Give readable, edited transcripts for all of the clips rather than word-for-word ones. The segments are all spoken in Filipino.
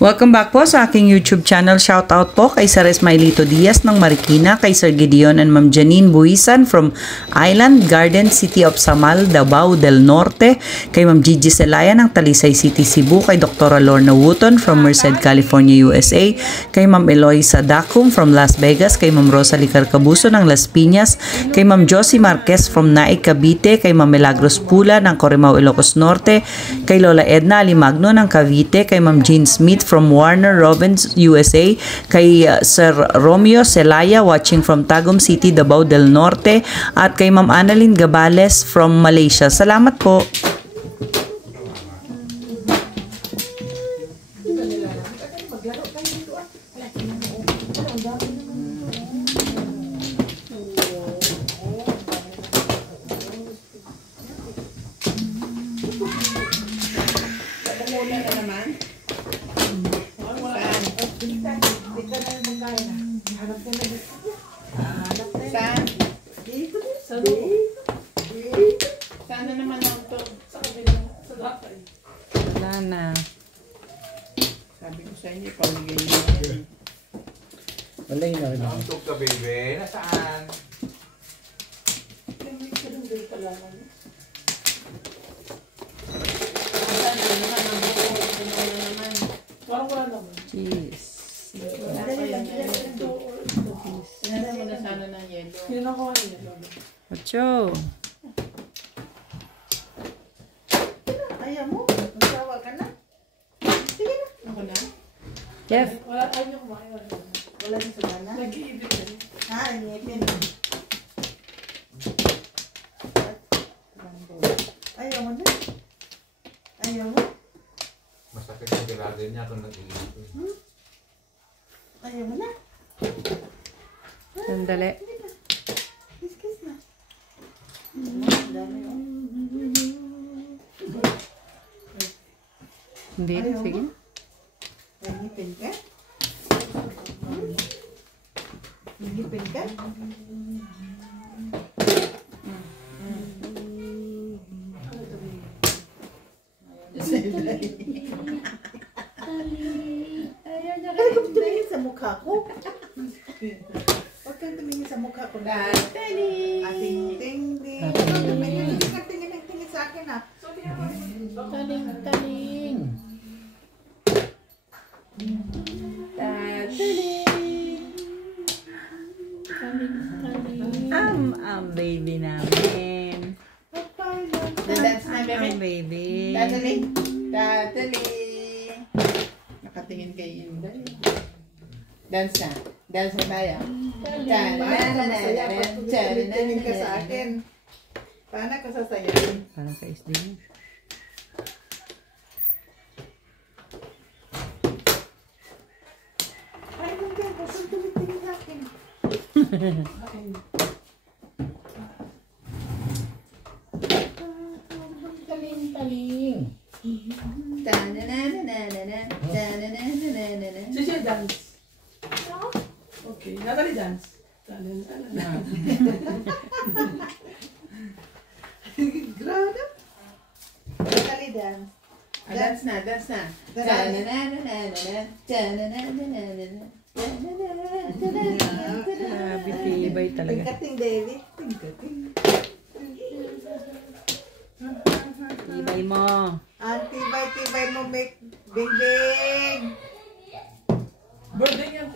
Welcome back po sa aking YouTube channel. Shoutout po kay Sir Ismailito Diaz ng Marikina, kay Sir Gideon and Ma'am Janine Buisan from Island Garden City of Samal, Davao del Norte, kay Ma'am Gigi Celaya ng Talisay City, Cebu, kay Dr. Lorna Wooton from Merced, California, USA, kay Ma'am Eloisa Dacum from Las Vegas, kay Ma'am Rosalie Carcabuso ng Las Piñas, kay Ma'am Josie Marquez from Naik, Cavite, kay Ma'am Milagros Pula ng Corimao, Ilocos Norte, kay Lola Edna Alimagno ng Cavite, kay Ma'am Jean Smith from Warner Robins, USA, kay Sir Romeo Celaya watching from Tagum City, Davao del Norte, at kay Ma'am Annalyn Gabales from Malaysia. Salamat po. Sana naman ako to sa kabilang sa lakay. Wala na. Sabi ko sa inyo, paligay niyo yan. Wala yun na rin. Nauntok ka, baby. Nasaan? Parang wala naman. Cheese. Wala pa yan. Sinala mo na sana ng yelo. Pinakuha niya. Ocho. Ayaw mo? Magsawa ka na? Sige na. Ako na? Jeff. Wala, ayaw niya kumain. Wala na sa gana? Nag-iibig na. Ha? Inipin. Ayaw mo na? Ayaw mo? Masakit yung grado niya kung nag-iipin. Ayaw mo na? Sandali. Kiss na. Dami oh. Hindi. Ayaw Sige. mo? Nagipin ka? Nagipin ka? Ayaw kang tumingin sa mukha ko. Huwag kang tumingin sa mukha ko. Ating ting-ting. Hindi ka tingin sa akin ha. Taling. Baby namin. Dance na, Baby. Dadaling. Nakatingin kay Inday. Dance na. Dance na tayo. Tingin ka sa akin. Paano ka sasayahin? Parang sa SD mo. Ay, hindi. Huwag kang tumitingin sa akin. Taling. Sige, dance. Okay, Natalie dance. Taling. Grado. Dali dance. Dance na. Grabe, tibay talaga. Tingkating, baby. Tingkating. Tibay mo. Tibay mo, make bing-bing. Birthday niya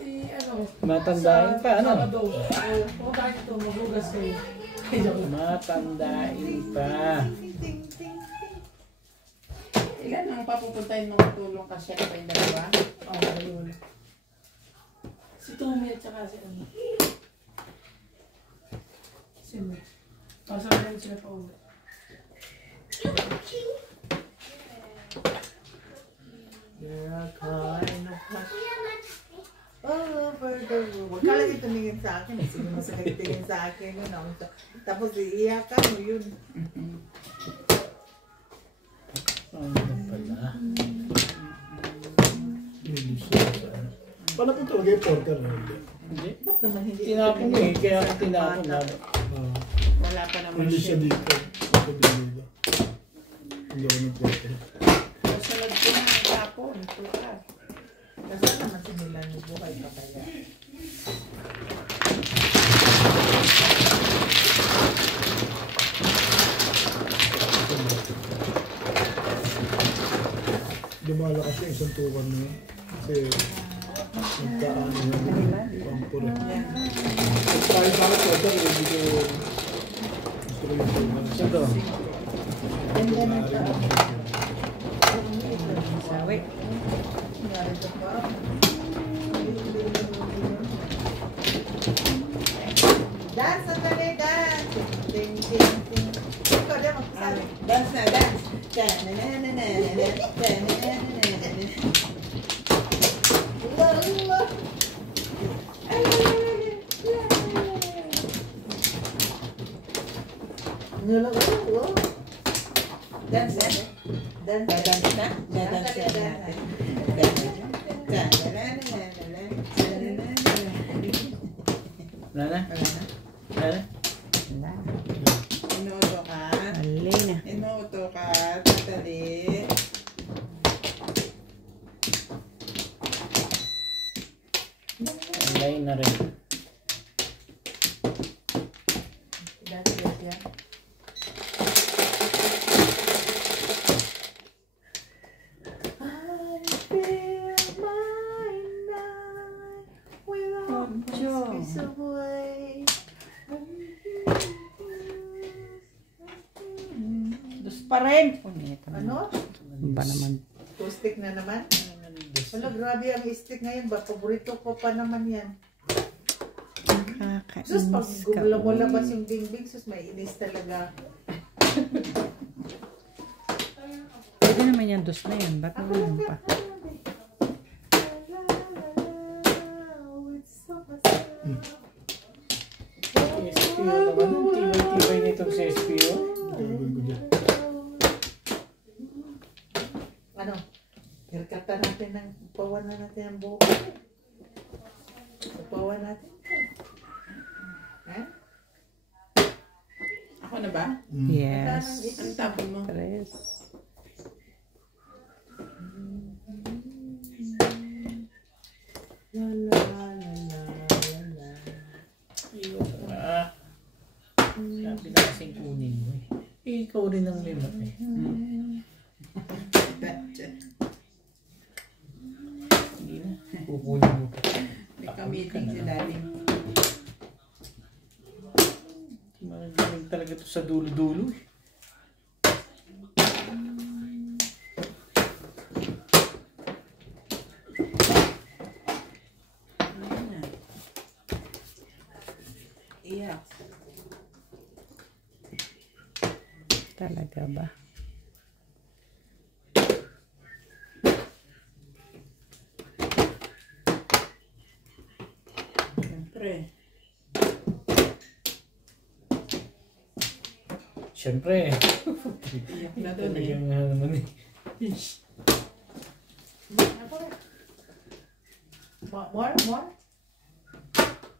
Matandain pa, ano? Sabado. Kung tayo ito, maghugas kayo. Matandain pa. Ilan ang papupuntahin mo tulong kasi pa yung dalawa? Ayun. Si Tommy at saka si ano. Si Mo. Pasabihin sila pa ulit. Over the room. Huwag ka lagi tumingin sa akin. Sige mo sa tingin sa akin. Tapos iiyakan mo yun. Ano pala? Paano po talaga yung porter na hindi? Hindi. Ba't naman hindi? Tinapon mo eh. Kaya ako tinapon na. Wala pa naman Hindi siya siya. dito. Ito dito. Hindi ako ng porter. Sunod ko na ang tapon. Tukas. Kasi naman sinila ng buhay pa kaya. Dumala kasi isang tuwan na yun. Kasi nagkaan yung pampura. Tayo sa akin, ito, hindi ko gusto ko yung tuwan. Ito. Ganda ng tao. Sawi. Narito pa. Dance, sandali, dance. Ting, ting, ting. Ikaw, di mo kasali. Dance na, dance. Dance, dance. Dance na? Dance na? Wala na? Wala na? Inuuto ka? Mali na. Inuuto ka? Tatali? Online na rin. Dance, dance yan. I feel my night without space away. Dus pa rin. Ano? Ba naman? Stick na naman? Wala, grabe ang stick ngayon ba? Paborito ko pa naman yan. Sus, pag Kakainis ka. lumulabas yung bingbing, sus, may inis talaga. Pwede naman yan, dos na yan. Ba't naman pa? SPO naman. Tibay-tibay nitong sa SPO. Gagawin ko dyan. Ano? Haircuta natin ng pawan na natin ang buhok. Pawan natin. Ha? Ako na ba? Yes. Ang tapo mo. Tres. La la la la la la. Iyo ko nga. Sabi na kasing kunin mo eh. Ikaw rin ang limot eh. Hindi na. Kukunin mo pa. May ka-meeting si Daddy. Magaling talaga ito sa dulo-dulo eh. Iyak. Talaga ba? Siyempre. Siyempre. Iyak na doon eh. Talagang naman eh. More? More?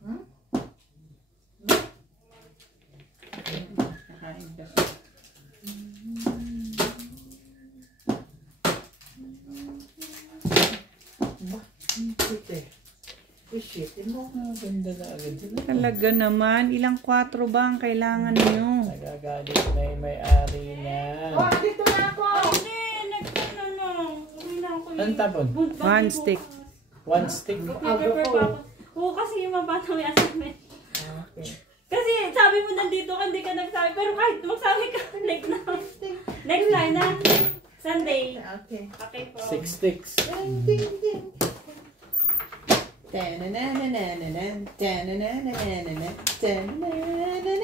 Hmm? Nakain ka. Shit. Ishitin mo. Ganda na agad sila. Talaga naman. Ilang 4 ba ang kailangan nyo? Nagagalit na yung may-ari na. Oh, dito na ako! Hindi, nagtano na. Uwi na ako. Anong tapon? One stick. One stick. Mag-prepare pa ako. Oo, kasi yung mga bata may assignment. Okay. Kasi sabi mo nandito ka, hindi ka nagsabi. Pero kahit magsabi ka, like na. Next time na. Sunday. Okay. Okay po. 6 sticks. Ding, ding, ding. Tanananananan, tanananananan, tanananananan.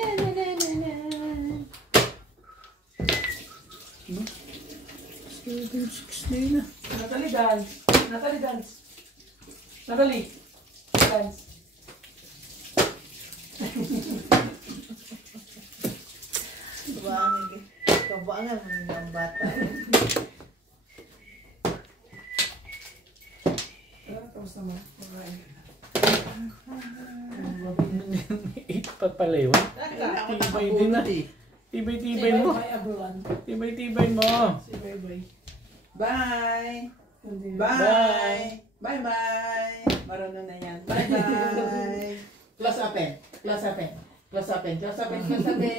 6 na yun ah. Natalie, dance. Natalie, dance. Natalie, dance. Kabangan mo ng bata. Kamusta mo? Papalayon. Tibay din na. Tibay, Tibay-tibay mo. bye everyone. Tibay-tibay mo. Say bye-bye. Bye! Bye. Bye! Bye-bye. Marunong na yan. Bye-bye. Close open. Close open. Close open. Close open. Close open.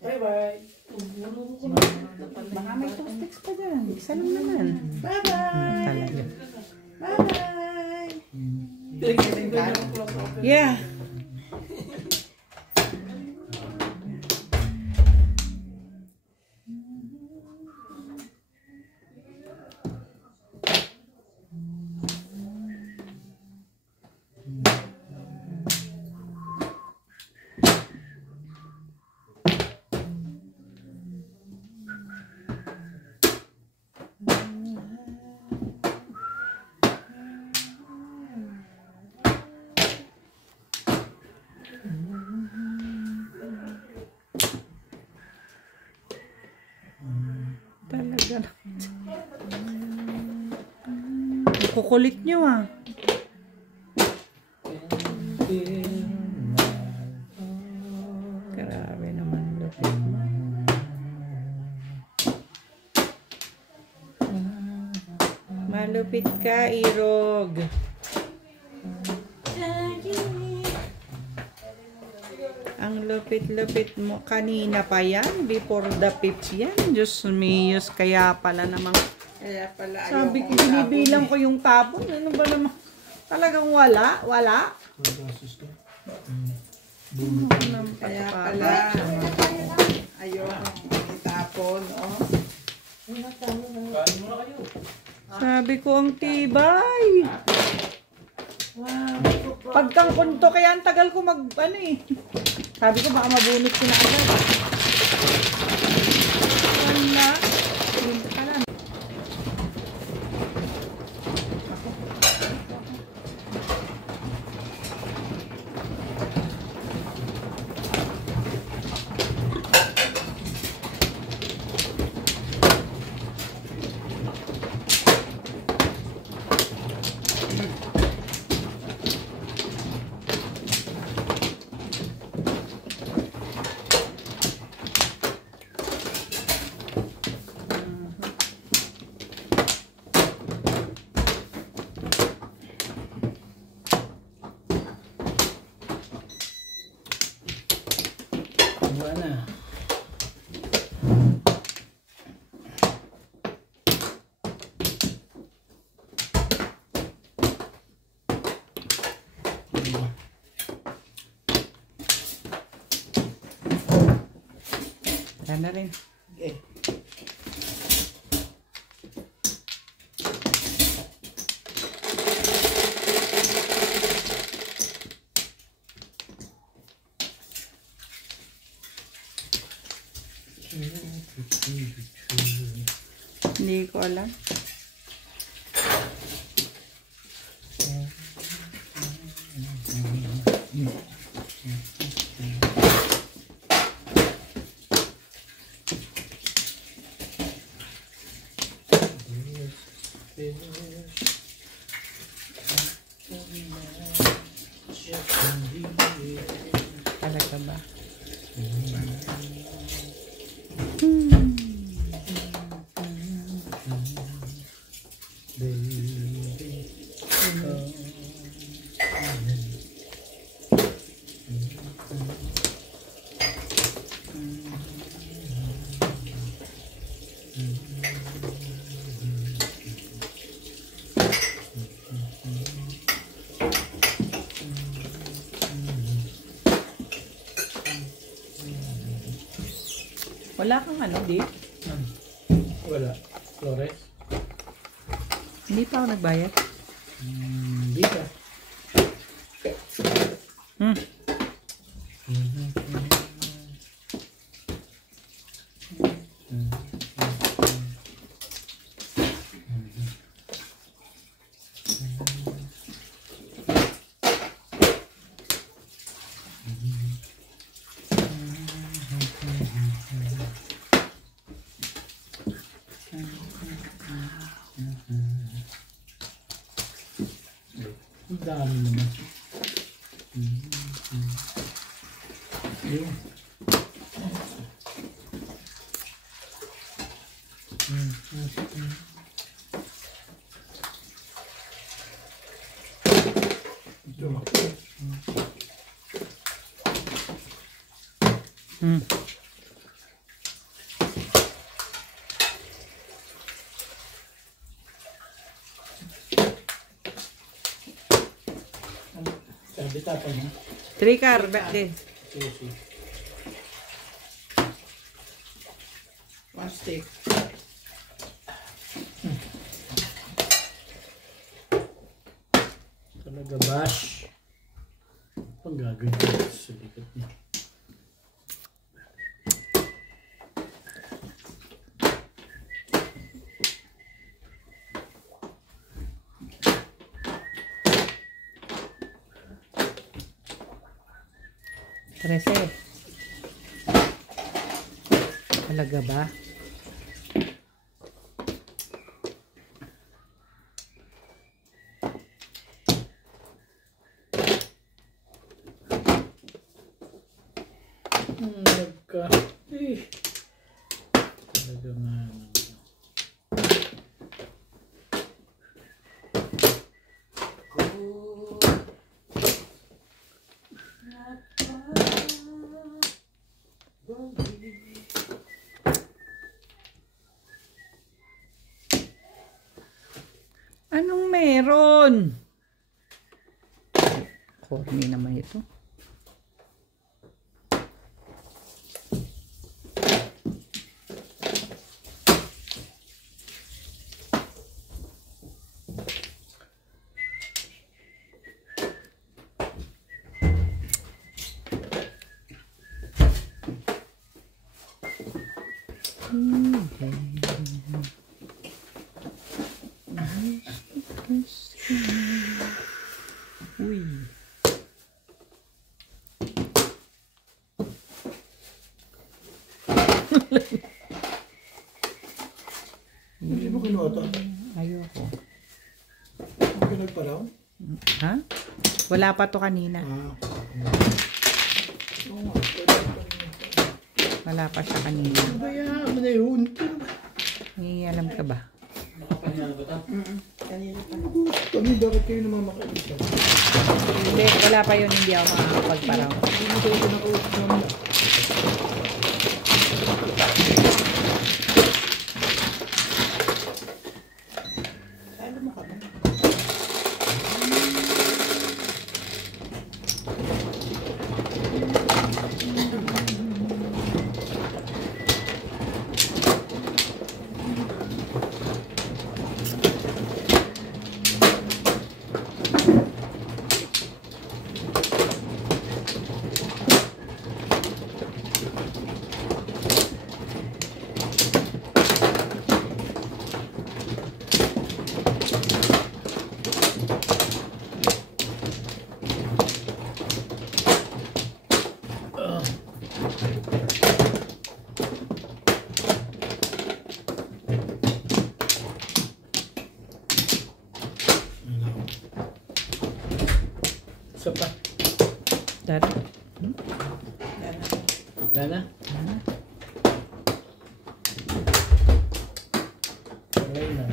Bye-bye. Baka may toastix pa dyan. Isa lang naman. Bye-bye. Talaga. Bye-bye. Yeah. Talaga. Kukulit nyo ah. Grabe naman. Lupit mo. Malupit ka, Irog. Ang lupit-lupit mo. Kanina pa yan. Before the pips yan. Diyos miyos. Kaya pala namang. Kaya pala Sabi ko, binibilang ko yung tapon. Ano ba naman? Talagang wala. Wala. Kaya pala ayoko itapon, oh. Kain muna kayo. Sabi ko, ang tibay. Pagkang kunto, kaya ang tagal ko ano eh. Sabi ko, baka mabunot ko na agad. Wala. Punta ka lang. Wala. Yan na rin. Okay. Hindi ko alam. Talaga ba? Wala kang ano, di? Wala. Flores? Hindi pa ako nagbayad. Hindi ka. Ang dami naman. Ayun. Ito. Sabi tapon ha. 3 car, din. Susi. One stick. Talaga bash. Ang gagawin ko sa likod niya. Trese. Talaga ba? Nagka. Talaga nga. Anong meron? Corny naman ito. Uy. Hindi mo kinuha ito. Ayoko. Hindi ka nagparaw? Ha? Wala pa to kanina. Oo nga. Wala pa siya kanina. Kaya mo na yun. May alam ka ba? Kanina pa. Kami, bakit kayo namamakain? Hindi, wala pa yun. Hindi ako makakapagparaw. Hindi mo kayo pinakausap namin. Saan mo ka ba? Isa pa. Dara. Dana? Alay na.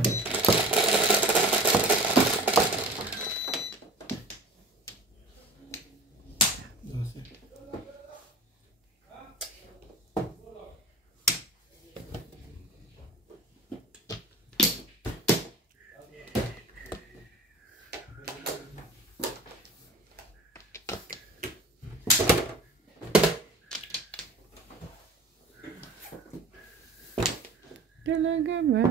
Talaga ba?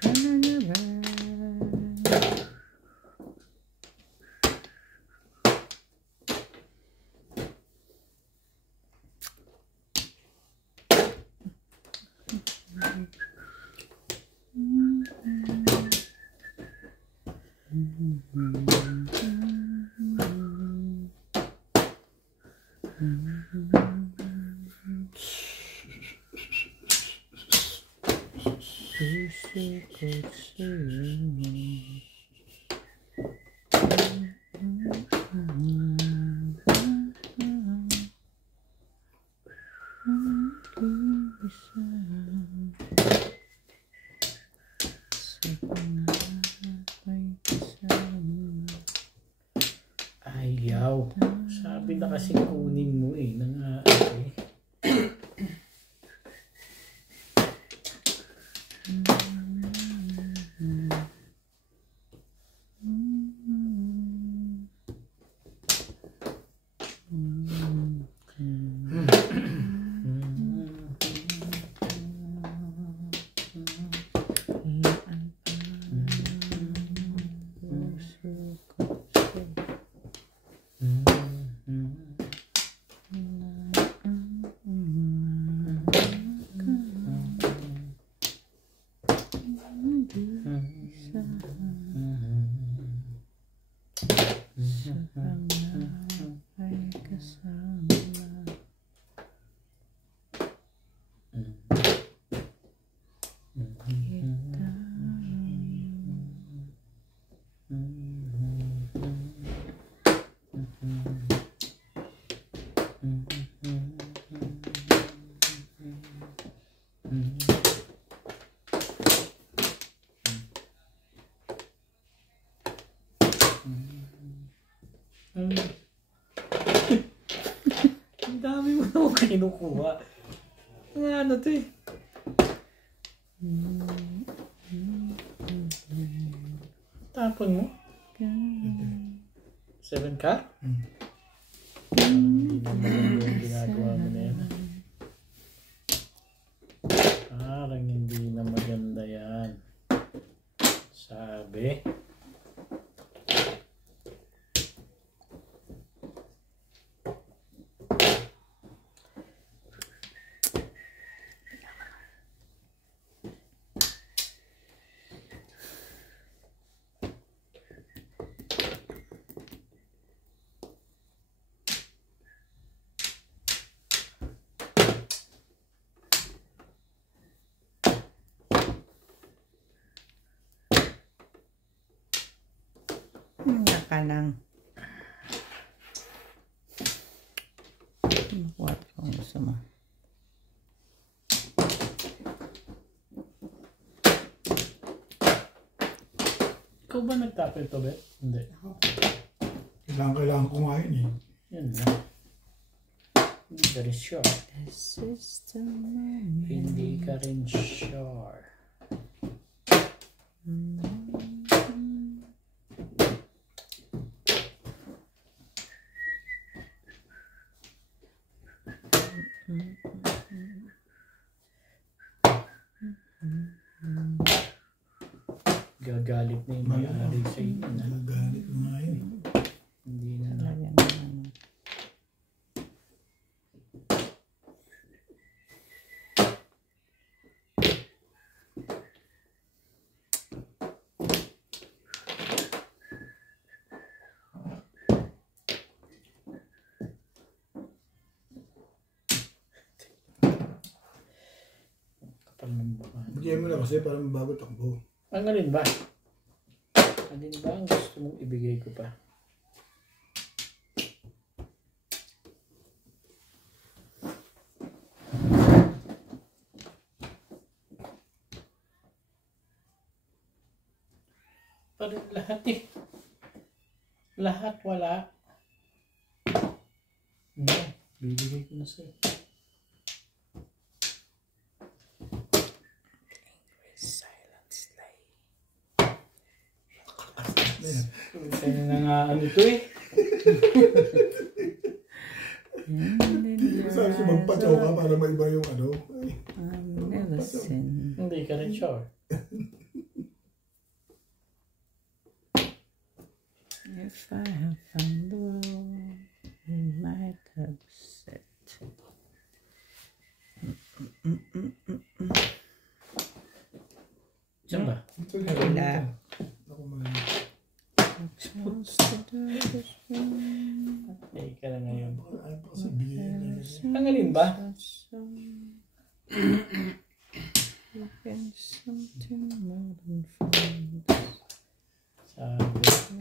Talaga ba? maganda kasi kunin mo eh. Okay. Ang dami mo na kinukuha. Ano to eh? Tapon mo? 7 ka? Hindi naman yung ginagawa mo na yan. Parang hindi na maganda yan. Sabi. Ka lang. What kung gusto mo? Ikaw ba nagtapil to, Bet? Hindi. Kailangan ko nga yun eh. Yun lang. Hindi ka rin sure. Hindi ka rin sure. Gagalit na yung may-ari sa inyo. Gagalit na nga yun. Hindi na na. Kapal ng mukha. Bigyan mo na kasi para mabago takbo. Ang alin ba? Alin ba ang gusto mong ibigay ko pa? Parang lahat eh. Lahat wala. Hindi. Bibigay ko na sa'yo. Kaya na nga ano ito eh. Saan siya magpataw ka para maiba yung ano? Hindi ka rin sure. If I have found the world, we might have said. Saan ba? Wala. Ako man. Ay ka na ngayon. Ay pa kasi bigyan na. Ang alin ba? Sabi.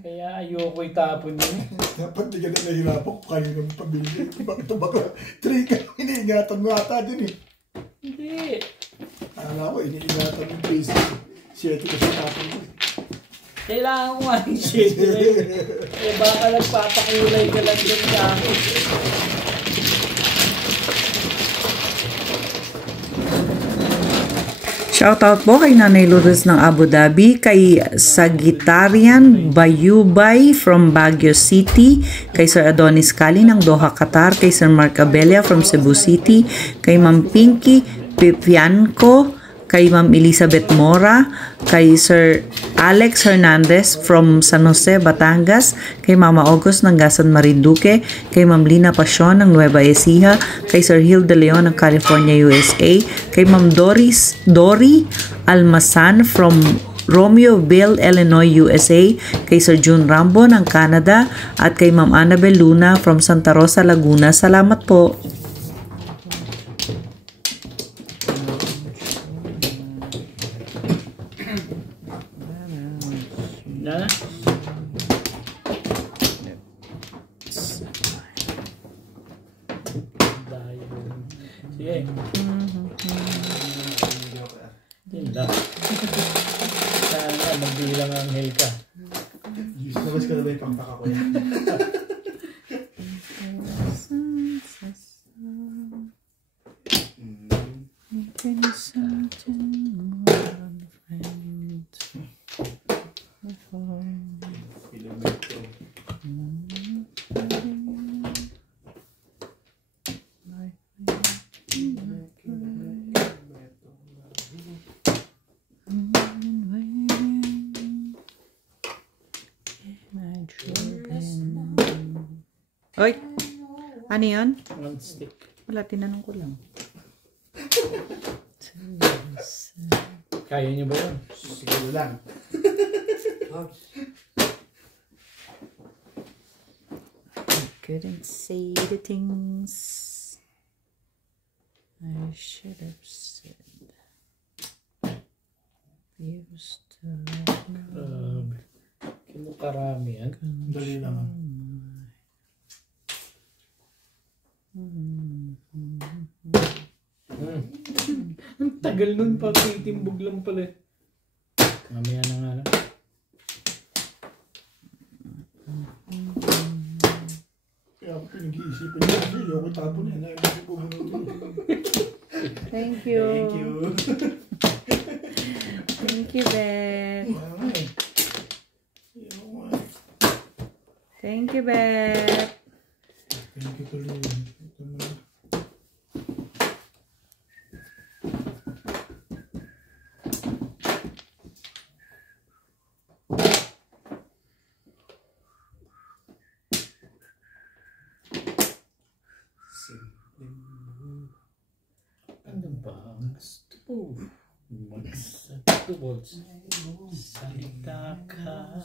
Kaya ayoko itapon yun. Dapat di ka na nahirapan kung kayo naman pabili. Bakit ito baka 3 ka iniingatan mo ata din eh. Hindi. Akala ko iniingatan yung piso. 7 kasi tapon ko eh. Kailangan ko nga ng shade ngayon. Eh baka nagpapakulay ka lang din sa akin. Shoutout po kay Nanay Lourdes ng Abu Dhabi, kay Sagitarian Bayubay from Baguio City, kay Sir Adonis Kali ng Doha, Qatar, kay Sir Mark Abella from Cebu City, kay Ma'am Pinky Pipianco, kay Ma'am Elizabeth Mora, kay Sir Alex Hernandez from San Jose, Batangas, kay Mama August ng Gasan Marinduque, kay Ma'am Lina Pasyon ng Nueva Ecija, kay Sir Hill De Leon ng California, USA, kay Ma'am Dory Almasan from Romeoville, Illinois, USA, kay Sir June Rambo ng Canada, at kay Ma'am Annabel Luna from Santa Rosa, Laguna. Salamat po. Na? Sige. Tinda. Sana magbilang ang hel ka. Labas ka na ba yung pangtaka ko yan? Oy, ano yun? Non-stick. Wala, tinanong ko lang. Kaya niyo ba yun? Siguro lang. I couldn't say the things I should have said. Used to know. Kinukarami yan. Dali naman. Ang tagal nun pa, titimbog lang pala. Mamaya na nga lang. Kaya ako pinag-iisipan niya kasi ayoko tapon yan. Ayaw kasi bubunod. Thank you. Thank you. Thank you, Beth. Thank you, Beth. Thank you tuloy. Ito mo na. Ano ba ang gusto mo? Magsatubol. Salita ka.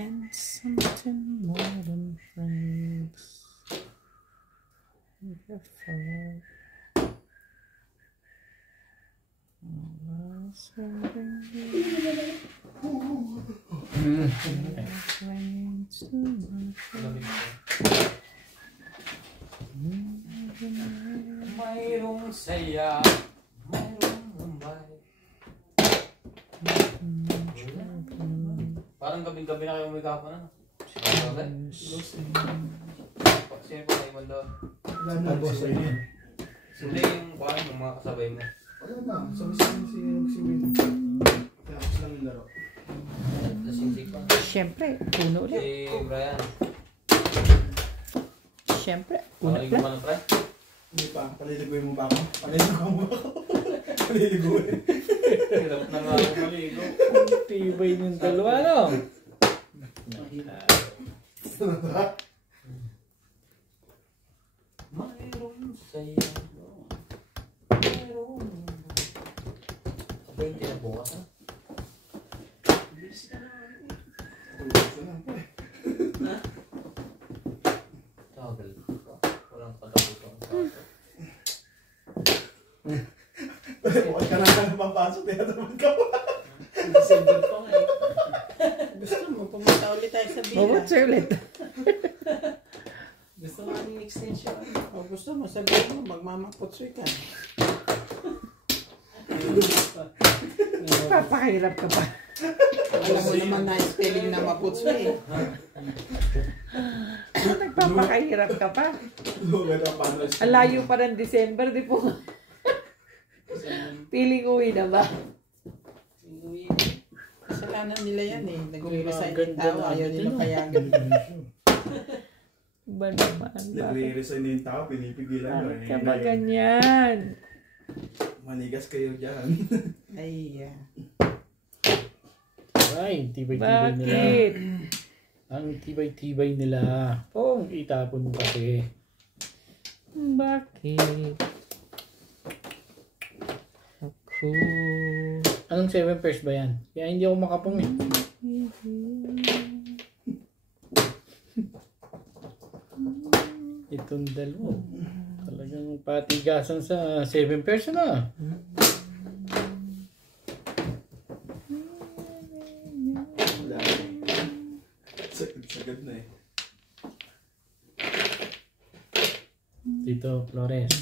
And something more than friends. Before Mayroong saya, mayroong Mumbai. Parang gabi-gabi na kayo umikapon, ano? Okay? Sino pa kayo man doon? Wala na, boss. Ayun yan. Hindi yung parang yung mga kasabay mo. Wala na. Sabi-sabi kaya ako lang yung laro. Tapos hindi pa. Siyempre, puno ulit. Si Brian. Siyempre, puno Pakaligo ulit. pa ng pre? Hindi pa. Paliliguin mo ba ako? Paliliguin mo ba ako? Paliliguin. Hirap na nga ako maligo. Tibay ng dalawa, no? Mayroong saya. Mayroong. Ako yung tinabukas, ha? makapasok, tinatamad ka pa. December pa nga eh. Gusto mo, pumunta ulit tayo sa Oh, villa. what's ulit? Gusto nga ng extension. O gusto mo, sabihin mo, magmamaputsoy ka. Papakahirap ka pa. Alam mo naman na spelling na maputsoy. Nagpapakahirap ka pa. Ang layo pa ng December, di po. Piling uwi na ba? Kasalanan nila yan eh. Nagre-resign Ganda yung tao, na ayaw agad nila yun. payagan. Ba naman? Nagre-resign na yung tao, pinipigilan mo. Bakit ka ba ganyan? Manigas kayo dyan. Ay, Ay, tibay-tibay nila. Bakit? Ang tibay-tibay nila. Oh, itapon mo kasi. Bakit? Ako. Anong 7 pairs ba yan? Kaya hindi ako makapong eh. Itong dalawa. Talagang patigasan sa 7 pairs na. Sagad na eh. Dito, Flores.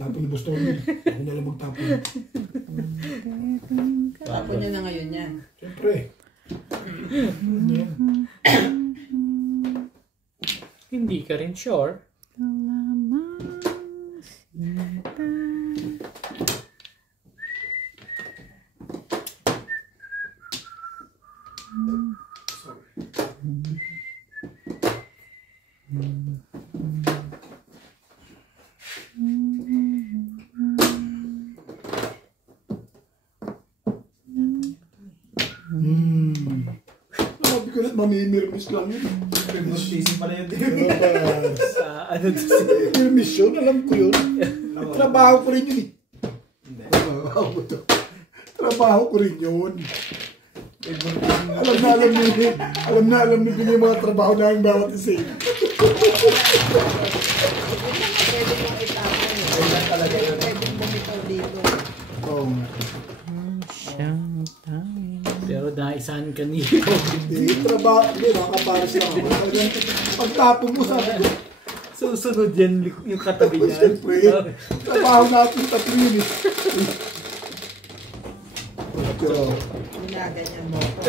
Tapon ni Boston. Ako na lang magtapon. tapon niya na ngayon yan. Siyempre. Hindi ka rin sure. Sabi ko na, mamimirmis lang yun. Pag-notice pala yun. Sa ano to si... Mirmis yun, alam ko yun. Trabaho ko rin yun eh. Trabaho ko rin yun. Alam ni Bini yung mga trabaho namin bawat isa eh. Pwede mong itapon eh. Pwede bumitaw dito. Oo nga. Pero naisahan ka niyo. Hindi, trabaho. Hindi, nakapares lang ako. Talagang pagtapon mo sabi ko, Susunod yan yung katabi niya. siyempre, trabaho natin tatlo yun eh. Pero, Ginaganyan mo ko.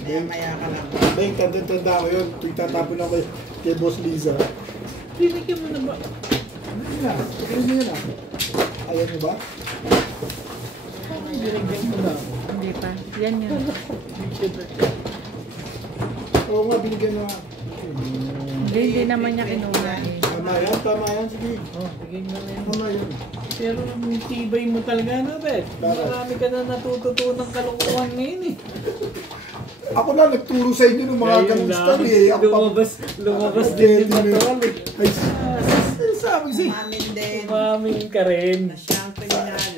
Maya-maya ka lang. Beng, tanda ko yun. Tuwing tatapon ako kay Boss Liza. Binigyan mo na ba? Ano na? Ano na yun ah? Ayaw mo ba? Binigyan mo na. Hindi pa. Yan yun. Oo nga, binigyan na. Hindi naman niya kinuha eh. Tama yan, sige. Oh, bigyan mo na yan. Tama yan. Pero yung tibay mo talaga na, Bet. Marami ka na natututunang kalokohan ngayon eh. Ako na, nagturo sa inyo ng mga ganung style eh. Ako pa, Lumabas din yung natural eh. ay, sabi siya. Umamin din. Umamin ka rin. Na siyang kriminal.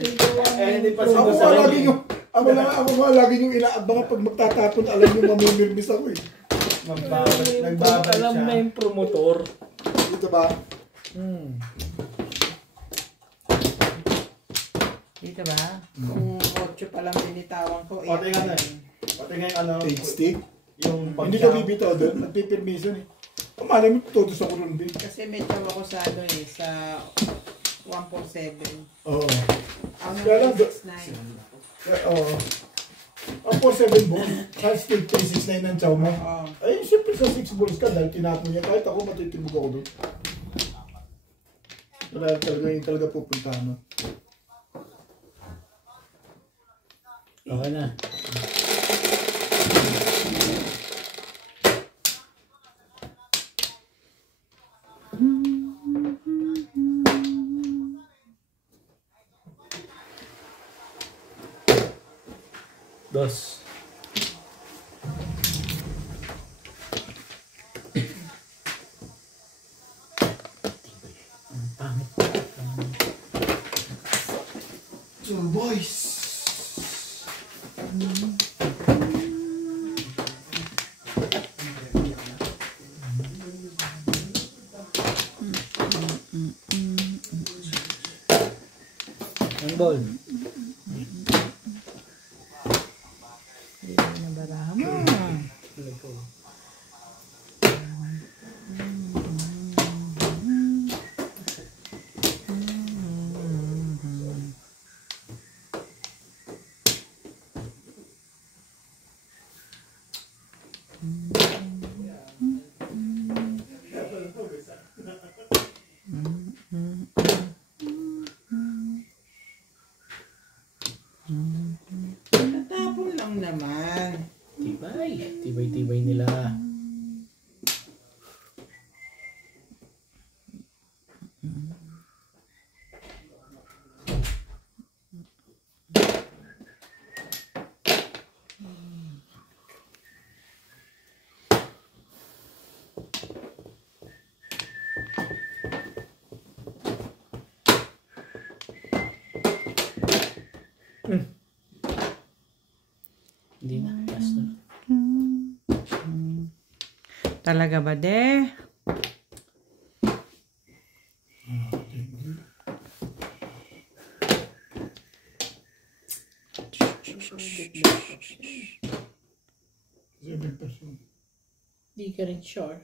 Hindi pa Ako nga lagi yung, ako nga lagi yung inaabangan pag magtatapon, alam nyo mamimirmis ako eh. Alam na yung promotor. Dito ba? Dito ba? Kung 8 pa lang binitawan ko. Pati nga na eh. Pati nga yung ano. Take stick? Yung Hindi ka bibitaw doon, nagpipirmiso eh. Kumala mo, todo sa kurun din. Kasi may tawa ko sa ano eh, sa 147. Oo. Ano Kaya lang, 369. Oo. Ang 4-7 balls, sa stick 369 ng chow mo. Oo. Ay, siyempre sa 6 balls ka dahil tinapon niya. Kahit ako matitibog ako doon. Wala talaga yung talaga pupunta no. Okay na. Dos. Two boys. ball. Nabarahan mo. Natapon lang naman. Tibay nila. Hindi na, last na. Talaga ba, de? Hindi ka rin sure.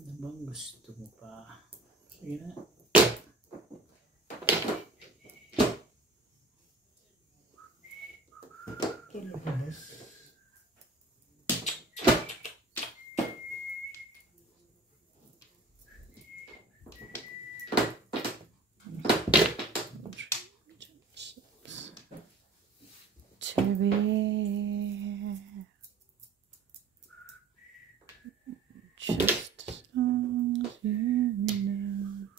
Ano bang gusto mo pa? Sige na. Just as long as you know.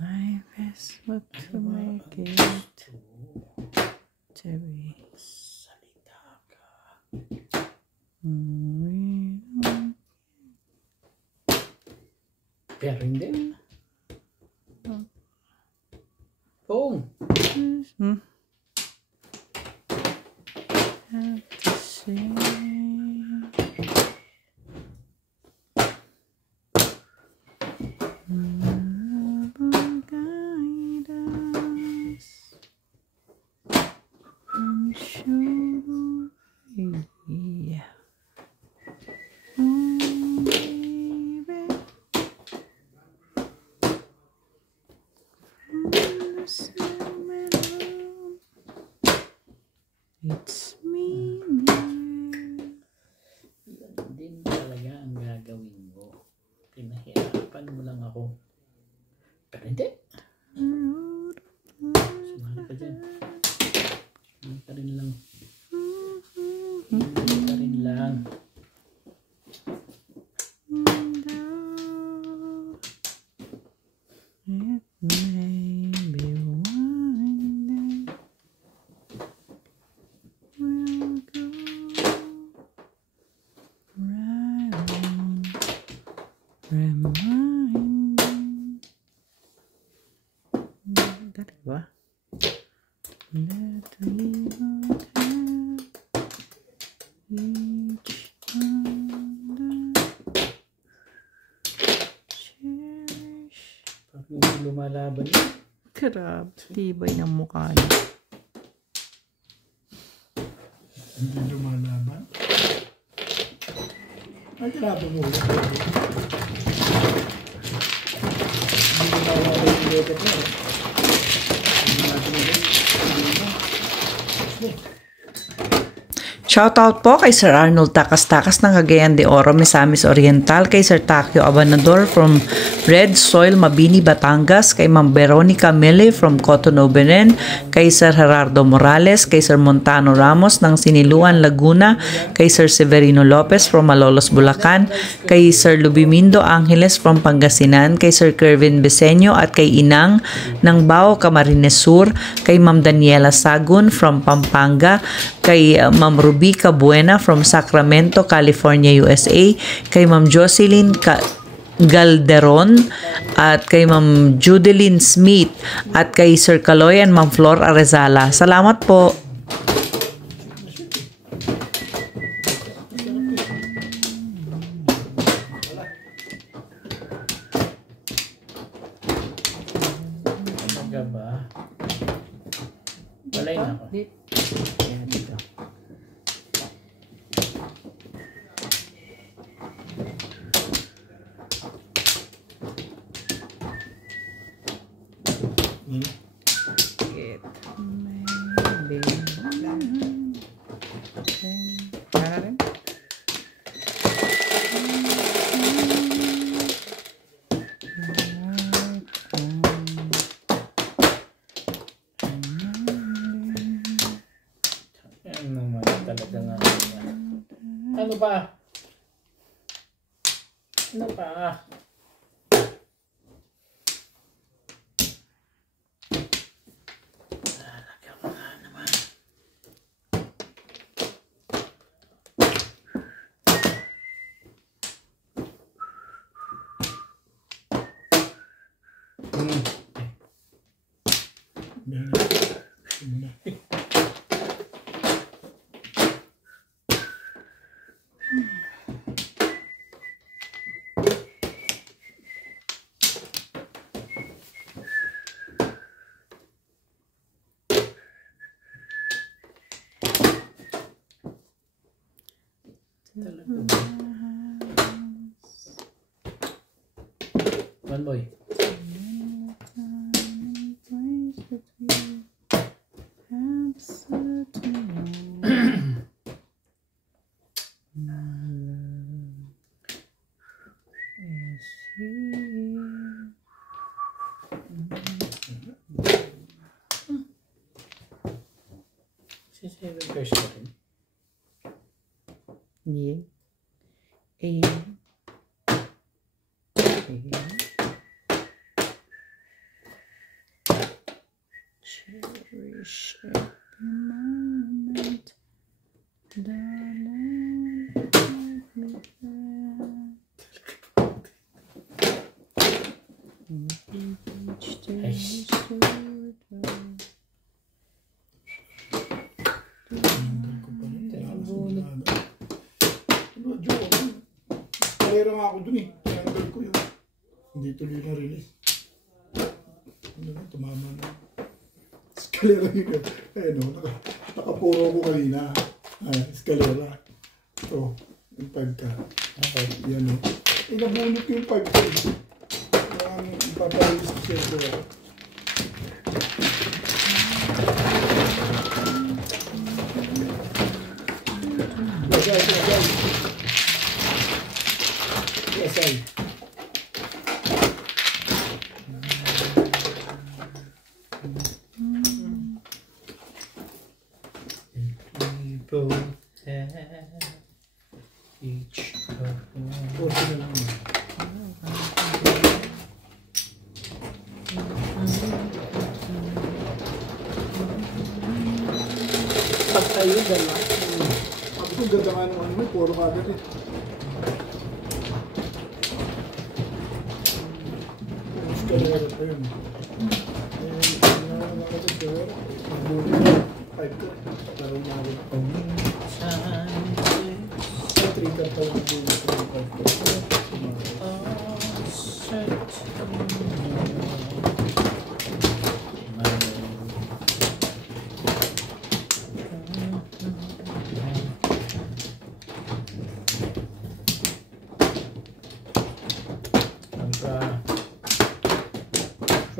Life is what to make it to be. Salita ka. Pero hindi. Boom! Have to say. Guide us and show the way. Oh, baby. It's me now. Yan din talaga ang gagawin mo. Pinahirapan mo lang ako. Pero hindi. Sumali ka dyan. Sumali ka rin lang. Sumali ka rin lang. It may be winding. We'll go right on, reminding. Dali ba? That we both have each other. Cherish. Parang hindi lumalaban yun. Grabe, tibay ng mukha niya. Hindi lumalaban. Ay, kalaban mo. Hindi lumalaban yung letter na. Hindi natin ulit. Shoutout po kay Sir Arnold Takas-Takas ng Cagayan de Oro, Misamis Oriental, kay Sir Takio Abanador from Red Soil, Mabini, Batangas, kay Ma'am Veronica Mele from Cotonou, Benen, kay Sir Gerardo Morales, kay Sir Montano Ramos ng Siniluan, Laguna, kay Sir Severino Lopez from Malolos, Bulacan, kay Sir Lubimindo Angeles from Pangasinan, kay Sir Kervin Beseño at kay Inang ng Bao, Camarines Sur, kay Ma'am Daniela Sagun from Pampanga, kay Ma'am Rubica Buena from Sacramento, California, USA, kay Ma'am Jocelyn Galderon at kay Ma'am Judeline Smith at kay Sir Caloy and Ma'am Flor Arezala. Salamat po. Kaya rin. Yan naman talaga nga. Ano ba? Ano ba? Lalagyan ko nga naman. One boy. Si 7 pesos pa rin. Yeah. Cherish every moment, darling. Make me each day so Kalera nga ako dun eh. Tinanggal ko yun. Hindi tuloy na release. Ano na, tumama na. Eskalera yun. Ayun o, nakapuro ko kanina. Eskalera. Ito, yung 5K. Okay. Yan o. Nabunot ko yung 5K. Ang ipaparelease ko siya ito. Lagay. Asay. People have each other. Porto na lang. Pag tayo, gano'n. Sabi ko, ganda nga naman mo. Puro ka agad eh. Eskalera pa yun.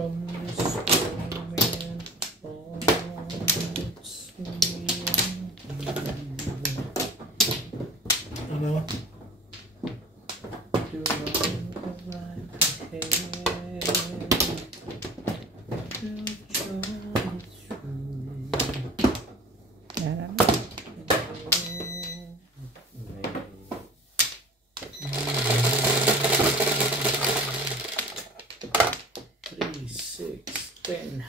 From this moment onwards, Ano? do not arrive ahead. We'll journey through. Yan. 3, 6, 10.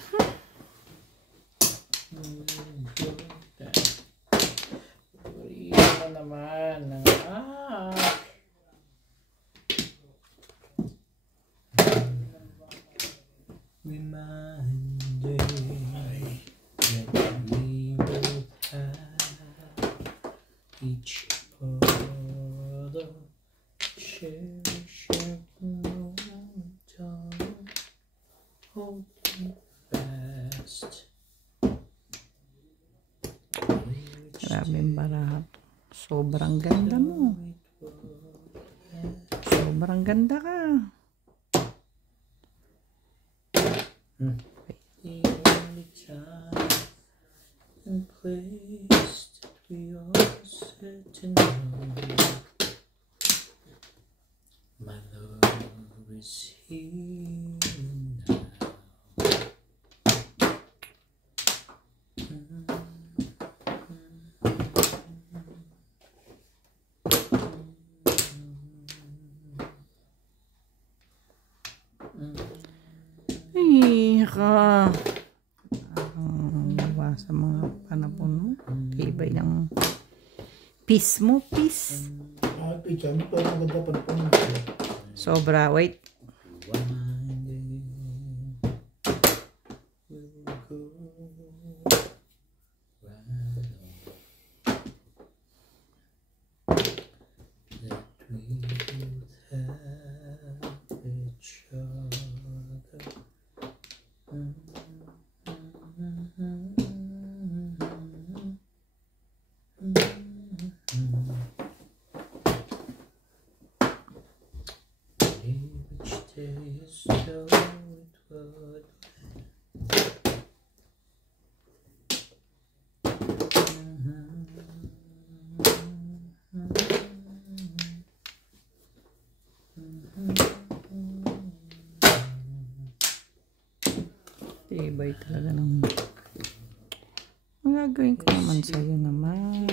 Uriyan na naman ng reminder that we both have each other. Cherish every moment, darling. Hold me fast. Maraming barahat. Sobrang ganda mo. Sobrang ganda ka. The only time and place to we all said to know. My love is here now. Ay, sa mga panapon mo. Ibay ng peace mo, peace. Picture mo, pero maganda pa na po. Sobra, wait. Ibay talaga ng magagawin ko naman sa'yo naman.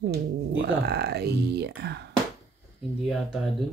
Why? Hindi yata dun.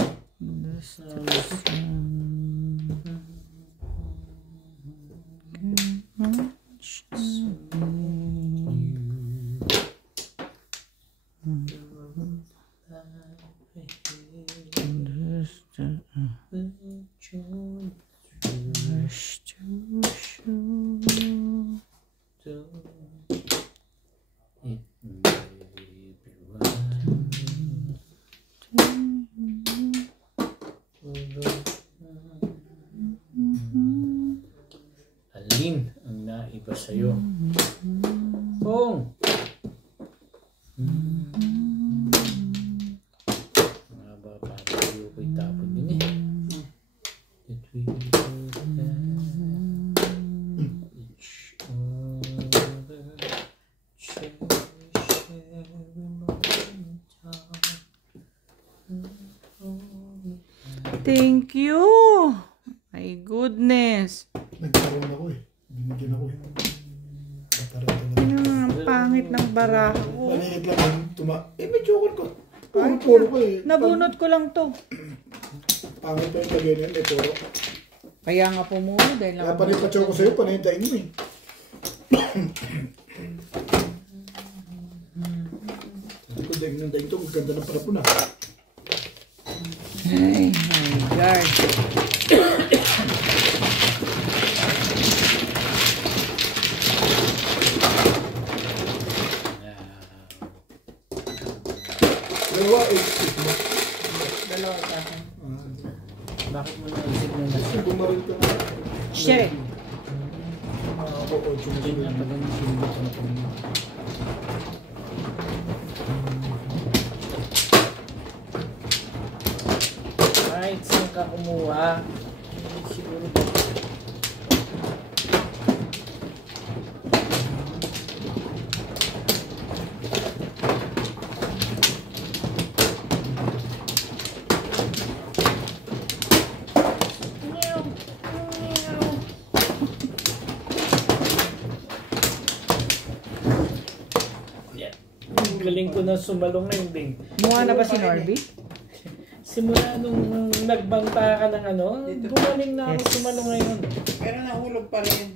Alin ang naiba sa'yo? Bong! Mga ba, parang tayo ko'y tapon din eh. That we both have each other, cherish every moment of. Thank you. My goodness. Nagkaroon ako eh. Binigyan ako eh. Ang pangit ng baraha ko. Maliit lang yung may joker ko. Puro ko eh. Nabunot ko lang to. Pangit pa yung lagay niya. May puro. Kaya nga po muna dahil Kaya panay pa choco sa'yo. Panahintayin mo eh. Hindi ko dahil nandayin to. Maganda ng parapon ah. Ay, my God. Dalawa eh. Dalawa sa akin. Bakit mo naisip na Kasi bumaril ka na. Share. Ako, Hindi na pag ang simbot na po. Kahit saan ka kumuha, siguro ba? Galing ko na sumalong na yung ding. Mukha na ba si Norby? Simula nung nagbanta ka ng ano, gumaling na ako sumalong ngayon. Pero nahulog pa rin.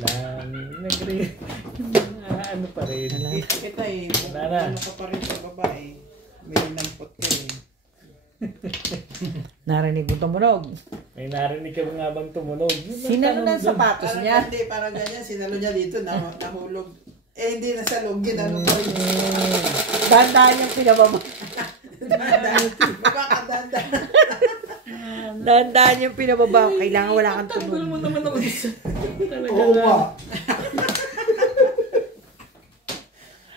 Lang, ano pa rin. Ito eh, Nana. ano ka pa rin sa babae. May nampot ka eh. Narinig mo tumunog. May narinig ka nga bang tumunog? Sinalo ng sapatos Parang niya. hindi, parang ganyan. Sinalo niya dito, nahulog. Eh, hindi na sa loob, ginano pa rin. Dahan-dahan yung pinababa. Magkakadanda. Dahan-dahan yung pinababa. Kailangan wala kang tunog. Tanggol mo naman ako isa. Oo ba?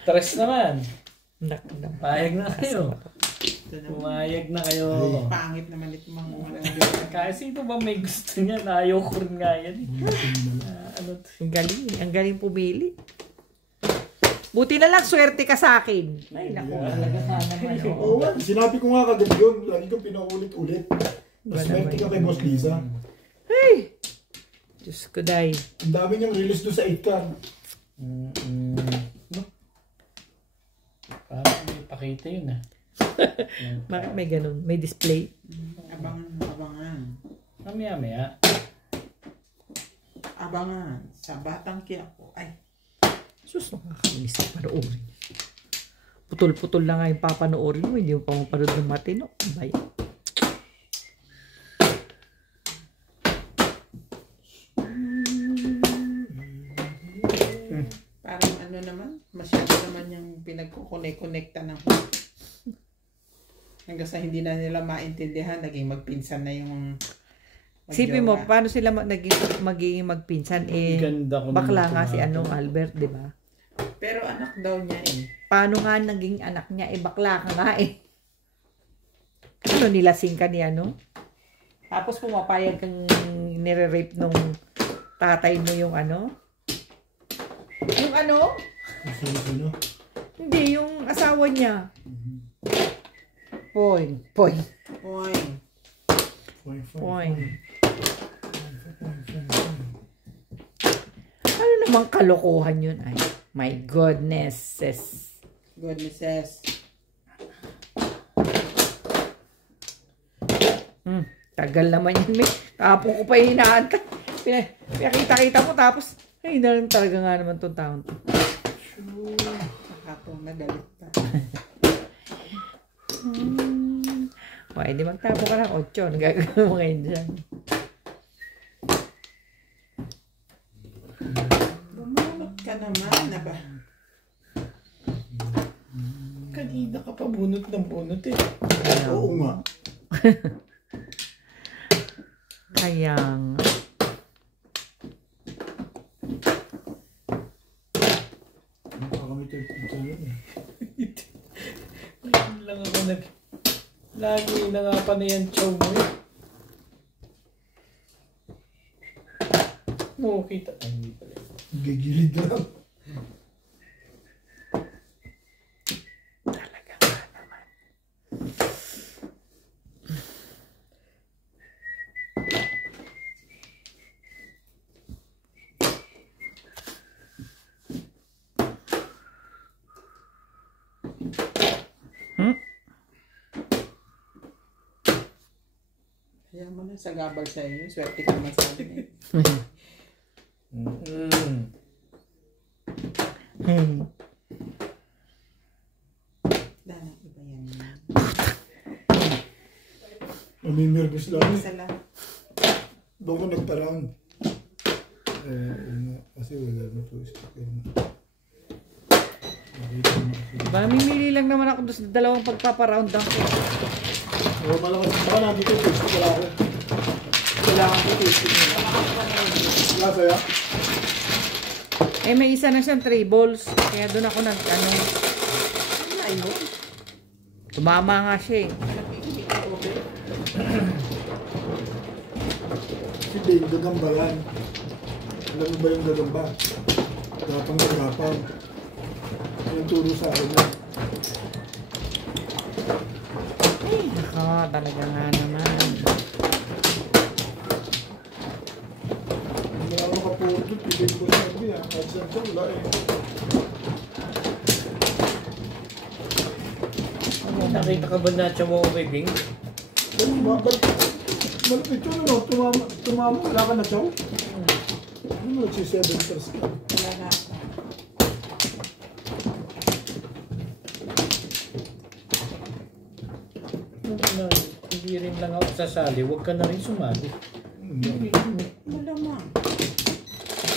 Tres naman. Nak. Pahig na kayo. Pumayag na kayo. Pangit naman ito mga Kasi ito ba may gusto niya? Ayaw ko rin nga yan. Ano to? Ang galing pumili. Buti na lang, swerte ka sa akin. Ay, naku, talaga sana naman. Oo, sinabi ko nga kagabi yun. Lagi kong pinaulit-ulit. Maswerte ka kay Boss Lisa. Hey! Diyos ko, day. Ang dami niyang release doon sa 8 No? Parang may pakita yun ah. Bakit may ganun? May display? Abangan. Mamaya-maya. Abangan. Sa Batang Quiapo. Ay. Sus, nakakamiss na panoorin. Putol-putol na nga yung papanoorin mo. Hindi mo pa mapanood ng matino. Bye. Parang ano naman. Masyado naman yung pinagkukunek-konekta ng hanggang sa hindi na nila maintindihan. Naging magpinsan na yung Sipin mo, paano sila magiging magpinsan? Eh, Ganda ko bakla naman nga si tumato. Albert, di ba? Pero anak daw niya eh. Paano nga naging anak niya? Eh, bakla ka nga eh. Ano, nilasing ka ni ano? Tapos pumapayag kang nire-rape nung tatay mo yung ano? Yung ano? Sino? Hindi, yung asawa niya. Poy. Oy. Ano namang kalokohan yun? Ay, my goodness. Goodnesses. Tagal naman yun. Tapos ko pa hinaantay. Pinakita-kita mo tapos, ay, na talaga nga naman itong taon to. Nakapong nagalit pa. Di magtapo ka ng 8. Nagagawa mo ngayon dyan. Bumunot ka naman na ba? Kanina ka pa bunot ng bunot eh. Oo nga. Kaya nga. Nakakamit yung yun eh. Lang ako lagi na nga pa na yan chow mo eh. Oo, kita. Ay, hindi pala. Gigilid lang. Talaga nga naman. Kaya mo na sa gabal sa inyo. Swerte ka naman sa amin eh. Dahil iba yan. Namimirgus lang. Isa lang. Doon ko nagpa-round. Kasi wala na to. Mamimili lang naman ako doon sa dalawang pagpaparound lang. Oo, malakas. Baka nandito yung Facebook wala ako. Kailangan ko Facebook. Wala sa'yo? Eh, may isa na siyang 3 balls. Kaya doon ako ano. Ayun. Tumama nga siya eh. Si Dave, gagamba yan. Alam mo ba yung gagamba? Gapang. Yung turo sa akin na. Ay, nako, talaga nga naman. Hindi ako makapuro doon. Pigil ko sa sabi ah. Kahit saan siya, wala eh. Nakita ka ba na chow mo kay Bing? Malapit yun, ano? Tumama. Wala ka na, Chow? Ano mo, si 7 stars ka? Talaga. Hindi rin lang ako sasali. Huwag ka na rin sumali. Malamang.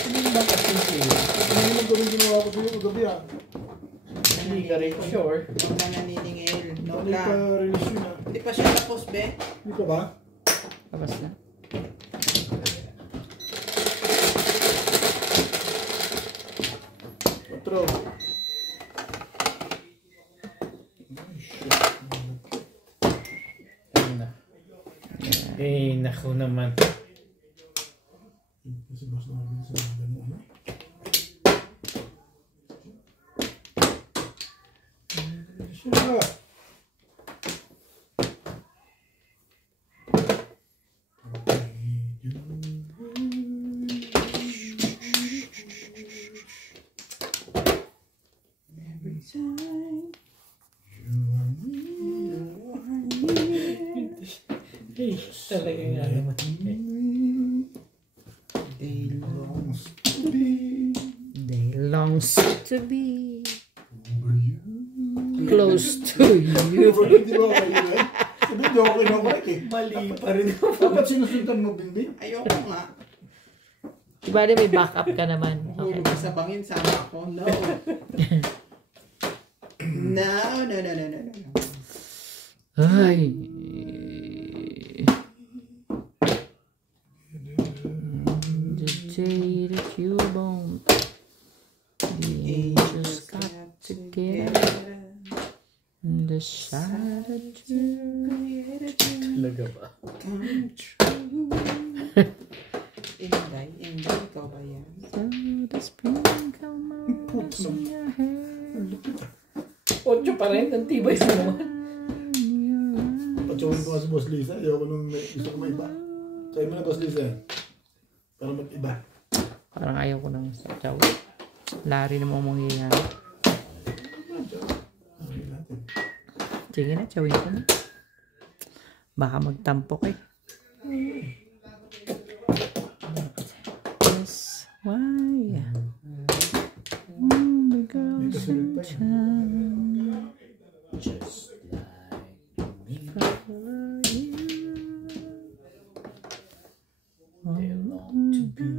Hindi ba kasi siya? Ano yung gawin ginawa ko sa'yo kagabi ah? Hindi ka rin sure. Huwag ka naniningil. No Ano ka. ka release yun ah? Hindi pa siya tapos, be. Hindi pa ba? Tapos na. Patro. Naku naman. Kasi mas namin sa mga gano'n. Siya. Hey, talaga nga naman. They longs to be close to you. Hindi ba kayo eh? Sabi niyo ako kinakarik eh. Mali pa rin. Dapat sinusundan mo, Bingbing. Ayoko nga. Diba may backup ka naman? Hulog ka sa bangin, sama ako. No. No, no, no, no, no, no. Ay. The day that you won't, the angels got together. The shot that you Talaga ba? Come true. Inday, ikaw ba yan? so the sprinkle moss in your hair. 8 pa rin. Ang tibay sa naman. Patsawin ko nga si Boss Lisa. Ayoko nung gusto ko maiba. Sa'yo mo na Boss Lisa. Para mag-iba. Parang ayaw ko nang sachaw. Lari naman mangyayari. Sige na, chawin ko na. Baka magtampok eh. Yes, why? The girls in town Just like me. follow you. They long to be.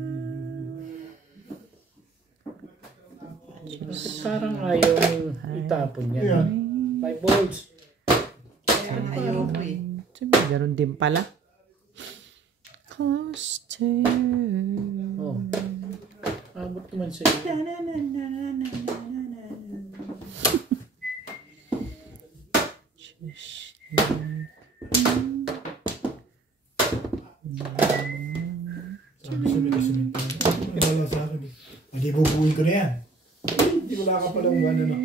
Bakit parang ayaw yung itapon niya? Yeah. 5 volts. Kaya nga ayoko eh. Ganun din pala. Close to you. Oh. Abot naman sa'yo. Sabi siya may kasunod pa. Pinala sa akin eh. Hindi bubuhin ko na yan. Hindi wala ka palang ano no.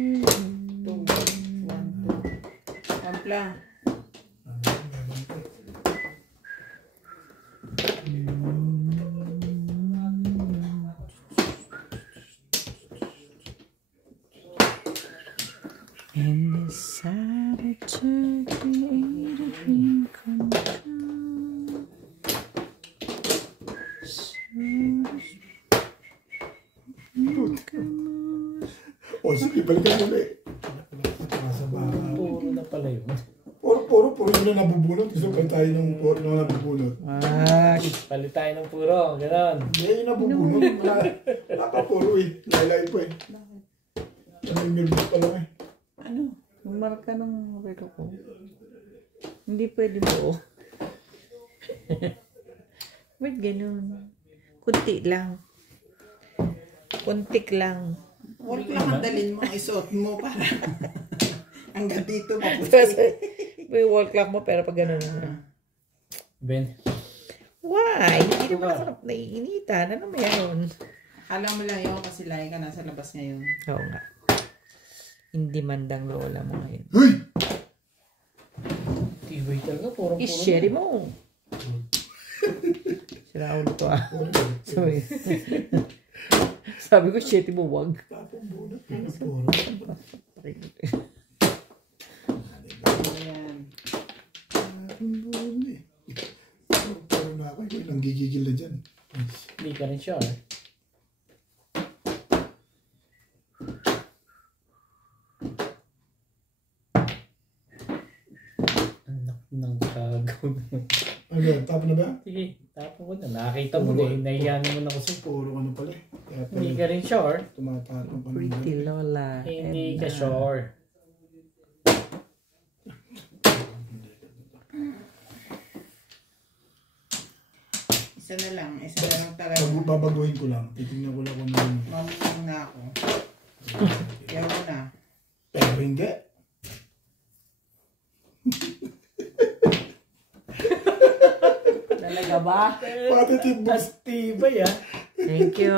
2, 1, 2. Ampla. And decided to create a dream come true. O sige, balikan mo ulit. Sa baka. Puro na pala yun. Puro yun na nabubunot. Gusto pa tayo ng puro na nabubunot. Palit tayo ng puro. Ganon. Hindi yung nabubunot. Wala pa puro eh. Laylay po eh. Ano yung nervous pa lang eh. Ano? Marka ng relo ko. Hindi pwede mo. Ba't ganun? Kunti lang. Kuntik lang. Huwag lang ang dalin mo, isuot mo para hanggang dito maputi. May wall clock mo pero pag ganun na. Ben. Why? Hindi naman ako naiinitan. Ano meron? Alam mo lang yun kasi lagi ka nasa labas ngayon. Oo nga. Hindi mandang lola mo ngayon. Hey! Tibay talaga. Purong-puro. I-share mo. Sira ulo to ah. Sorry. Sabi ko, shit mo, wag. Tapong bunot. Puro. Ayan. Tapong bunot eh. Pero na ako. Ikaw lang gigigil na dyan. Hindi ka rin sure. Anak ng kagaw. Ano, tapon na ba? Sige, tapon ko na. Nakakita mo na eh. Nahiyan mo na ako sa Puro ano pala eh. Kaya pala Hindi ka rin sure. tumatapon pa Pretty naman. Lola. Hindi and, ka sure. Isa na lang talaga. Babaguhin ko lang. Titignan ko lang kung ano. Mamumong na ako. Kaya ko na. Pero hindi. ba? Pati timbog. Astibay ah. Thank you.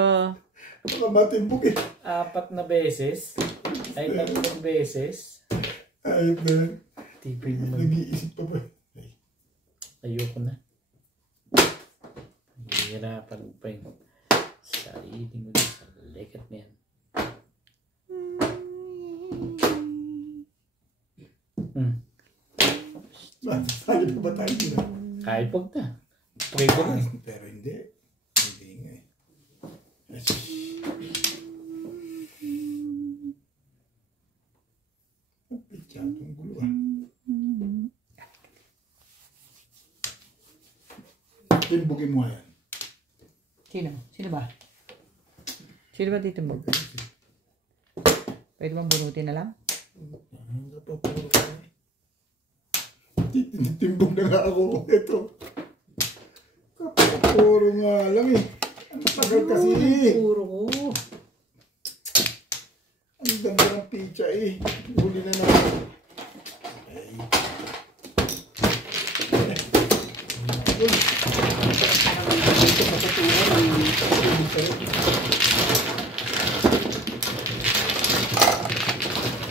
Baka matimbog eh. 4 na beses. Ay, 3 beses. Ayun na. Tibay naman. Nag-iisip pa ba? Ayoko na. Hihirapan pa yung sarili mo sa lekat na yan. Sabi pa ba tayo nila? Kahit pag na. Pwede na. Pero hindi. Hindi nga eh. Pichadong gulo ah. Timbugin mo yan. Sino? Sino ba? Sino ba dito mo? Pwede bang bunutin na lang? Napapuro ka eh. Timbog na nga ako. Ito. Kapapuro nga lang eh. Ang tagal kasi eh. Puro ko. Ang ganda ng pizza eh. Huli na natin. Ay. Uy. Ito matutuhan eh.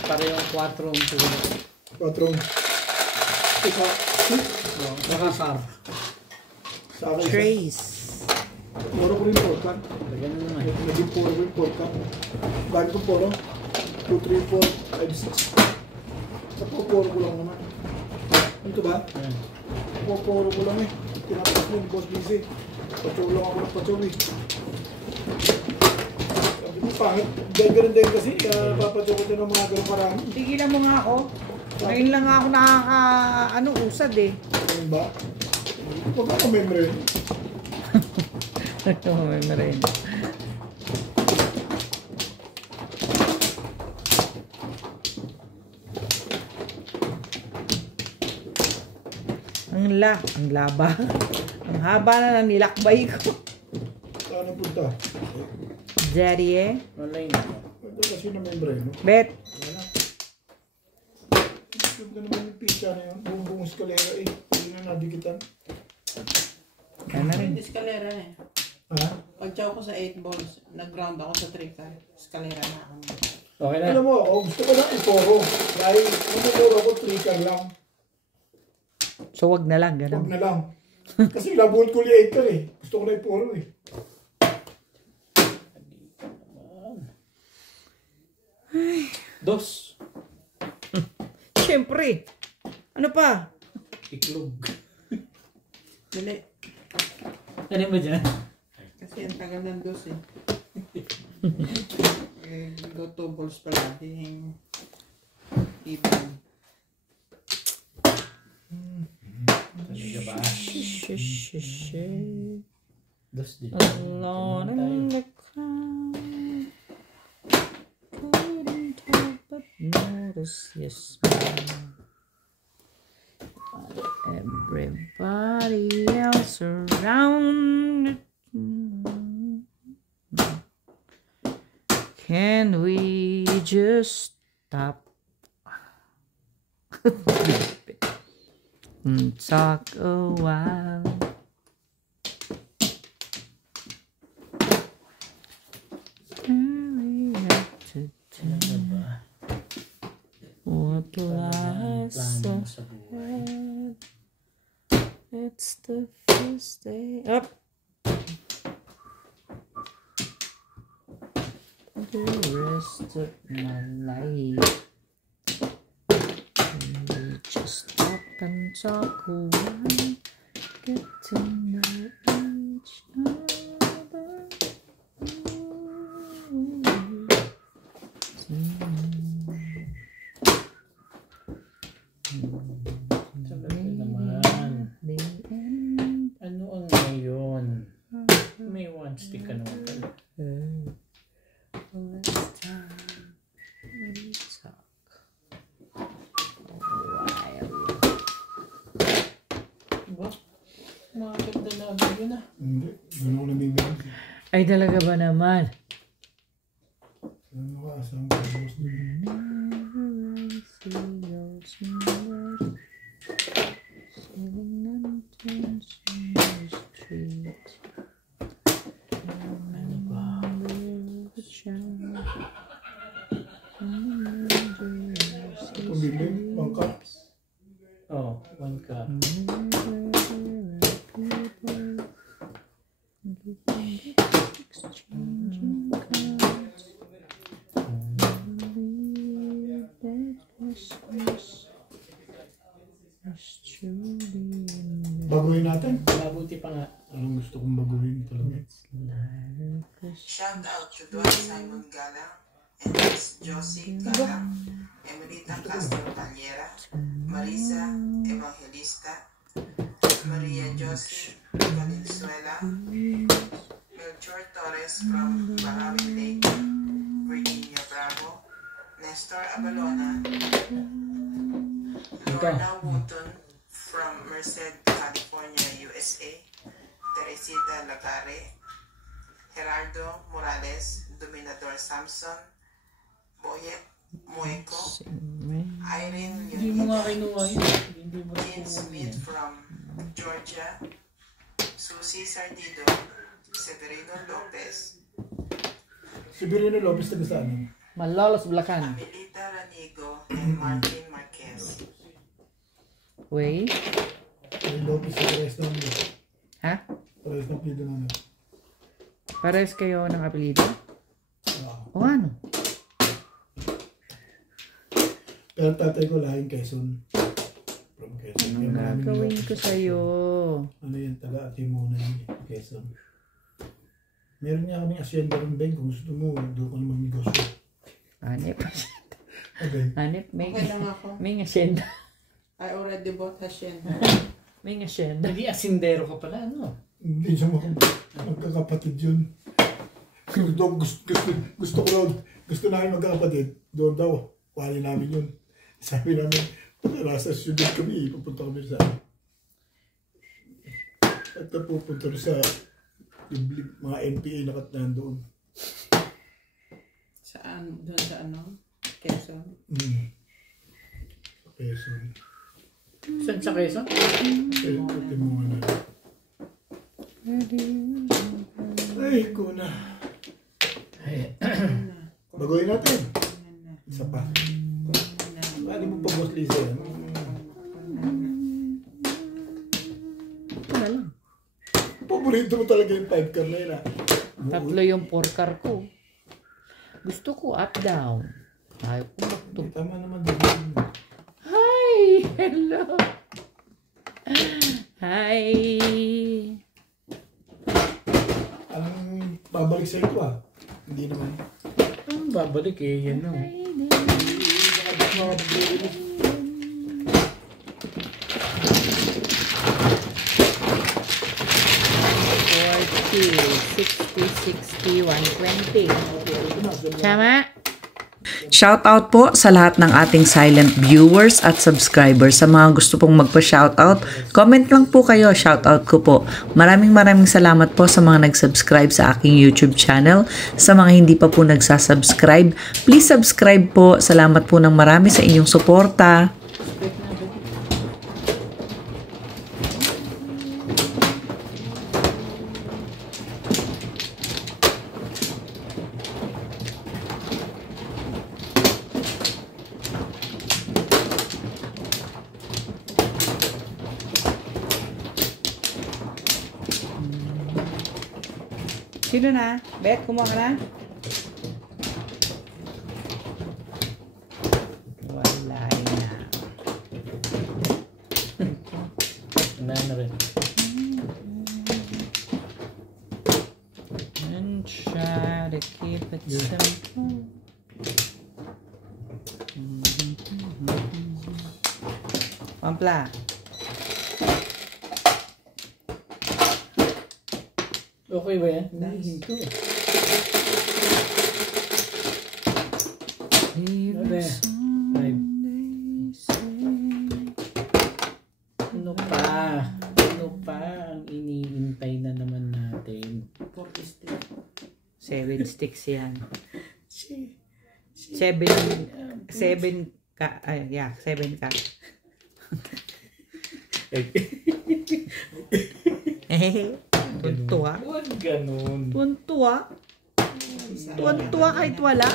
Para yung 4 ang tulo. Patrong. Ika. Nakasar. Sa akin isa. Trace. Puro ko rin pork. Lagyan na naman. Naging puro ko rin pork. Dahil ko puro. 2, 3, 4, 5, 6. Sa puro ko lang naman. Ito ba? Ayan. Puro ko lang eh. Tinapos mo yung boss busy. Patulong ako ng patulong eh. Sabi mo pangit. Dahil ganun din kasi. Papatulong ko ng mga ganun parang. Tigilan mo nga ako. Ngayon lang ako usad eh. Ano ba? Huwag ako memory. Ito, may marin. Ang laba. Ang haba na ng nilakbay ko. Saan ang punta? Daddy eh. Online. Ito kasi na memory. No? Bet. Ganda naman yung pizza na yun. Buong eskalera eh. Hindi na nadikitan. Yan na rin. Hindi eskalera eh. Ha? Pag-chow ko sa 8 balls, nag-ground ako sa 3 car. Eskalera na ako. Okay na. Alam mo ako, gusto ko lang iporo. Dahil nagpuro ako 3 car lang. So wag na lang, Huwag ganun. na lang. Kasi labuhol ko li 8 car eh. Gusto ko na iporo eh. Dos. Siyempre. Ano pa? Iklog. Dali. Ano ba dyan? Kasi ang tagal ng dos eh. Go 2 balls pala. Yung even. Talaga ba? Dos din. Alone in the crowd. Couldn't help but notice your smile. Everybody else around. Can we just stop and talk a while? We have to Talaga ba? what lies Plano mo sa buhay. ahead. It's the first day up. The rest of my life. We just stop and talk a while. Get to know each other. Talaga naman. Ano ang ngayon? May one stick ka naman pala. Last time we talk a while. Ba? Makakagda na agad yun ah. Hindi. Ganun ako namimilig. Ay talaga ba naman? Ano ka? Saan ka? Boss din. Never I see your smile, sitting and tension is true. Ano ba? Pumili, bangka. Oh, 1 cup. Baguhin natin. Mabuti pa nga. Anong gusto kong baguhin talaga? Shout out to Don Simon Galang and Miss Josie Galang, Emerita Castro Tallera, Marisa Evangelista, Maria Josie Valenzuela, Melchor Torres from Barawin Lake, Virginia Bravo, Nestor Abalona, Lorna Wooten from Merced, California, USA, Teresita Lagare, Gerardo Morales, Dominador Samson, Boyet Mueco, Irene Hindi mo nga Leonida, kinuha yun. Hindi mo Jean kinuha Smith yun. from Georgia, Susie Sardido, Severino Lopez, Si Birino Lopez taga saan? Malolos Bulacan. Amelita Ranigo, and Martin Marquez. Wait. Si Lopez sa rest namin. Ha? Pares na pido namin. Pares kayo ng apelido? Ah. O ano? Pero tatay ko lahing Quezon. From Quezon. Anong gagawin ko sa'yo? Ano yun, taga Atimona yun, Quezon. Meron niya kaming asyenda rin, Ben. Kung gusto mo, doon ka na mag-negosyo. Hanip. Okay. Hanip, may Okay lang ako. asyenda. I already bought hacienda. May asyenda. Naging asindero ka pala, ano? Hindi siya magkakapatid yun. Gusto ko daw, gusto namin magkakapatid. Doon daw, wali namin yun. Sabi namin, nasa student kami, pupunta kami sa at napupunta rin sa mga NPA na katnan doon. Saan? Doon sa ano? Quezon? Sa Quezon. Saan sa Quezon? Kasi pati mo na. Ay, kuna. Baguhin natin. Isa pa. Paano mo pa boss Lisa yan? Ito na lang. Paborito mo talaga yung 5 car na yun ah. Tatlo yung 4 car ko. Gusto ko up-down. Ayaw ko makto. Tama naman din. Hi! Hello! Hi! Anong babalik sa'yo ko ah? Hindi naman. Babalik eh, yan no. Mga 60, 120. Tama? Shoutout po sa lahat ng ating silent viewers at subscribers. Sa mga gusto pong magpa-shoutout, comment lang po kayo, shoutout ko po. Maraming salamat po sa mga nag-subscribe sa aking YouTube channel. Sa mga hindi pa po nagsasubscribe, please subscribe po. Salamat po ng marami sa inyong suporta. Sino na? Bet, kumuha ka na? Wala na. Wala na rin. And try to keep it simple. Pampla. Okay ba yan? Hindi hinto eh. Ano ba? 5. Ano pa? Ano pa ang iniintay na naman natin? 7 sticks yan. 7 ka. Yeah, 7 ka. Tuwan-tuwa. Huwag ganun. Tuwan-tuwa. Tuwan-tuwa kahit wala.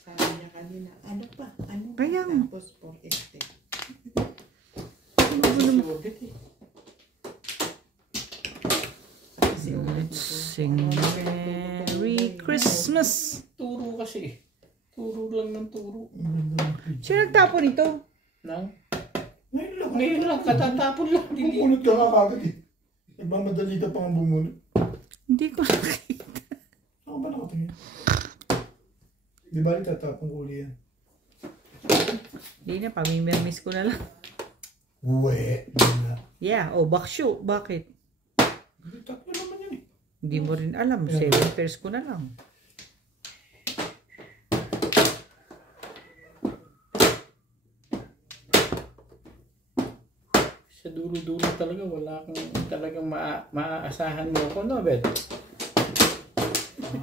Sabi niya kanina, ano pa? Ano pa? Kaya nga. Tapos for este. Let's sing Merry Christmas. Turo kasi. Turo lang ng turo. Sino nagtapon ito? Nang? Ngayon lang. Ngayon lang, katatapon lang. Bumunot ka nga kagad eh. Nagmamadali ka pang bumunot. Hindi ko nakita. Ako ba nakatingin? Di ba rin tatapong ko uli yan? Hindi na, pamimirmis ko na lang. Uwe. Yeah, baksyo. Bakit? Tatlo naman yan eh. Hindi mo rin alam. 7 pairs ko na lang. Sa dulo-dulo talaga, wala kang talagang maaasahan mo ako, no, Bet?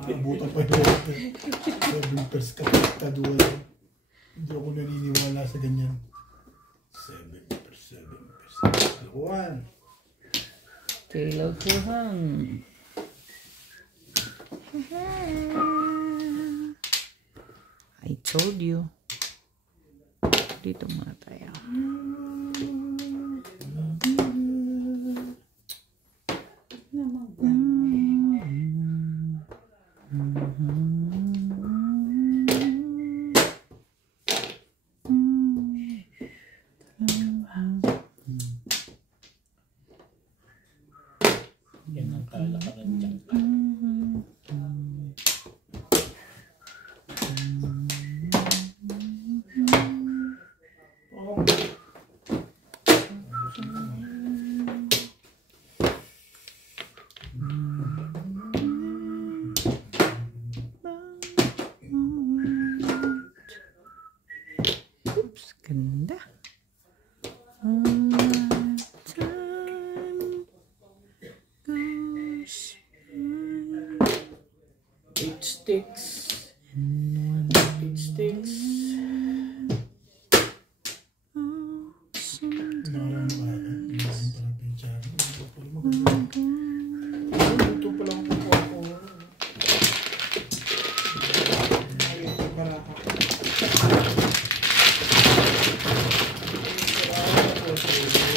Abutan pa yun. 7 pairs kaduwa lang. Hindi ako naniniwala sa ganyan. 7 pairs. One. Taylor Kuhang. I told you. Dito muna tayo. Yan ang kalakaran dyan. Oops, ganda. Eight sticks. 8 sticks. Nakaraan ba? Parang pinchar. Ito pala ang kukuha ko. Ito baraka. Ito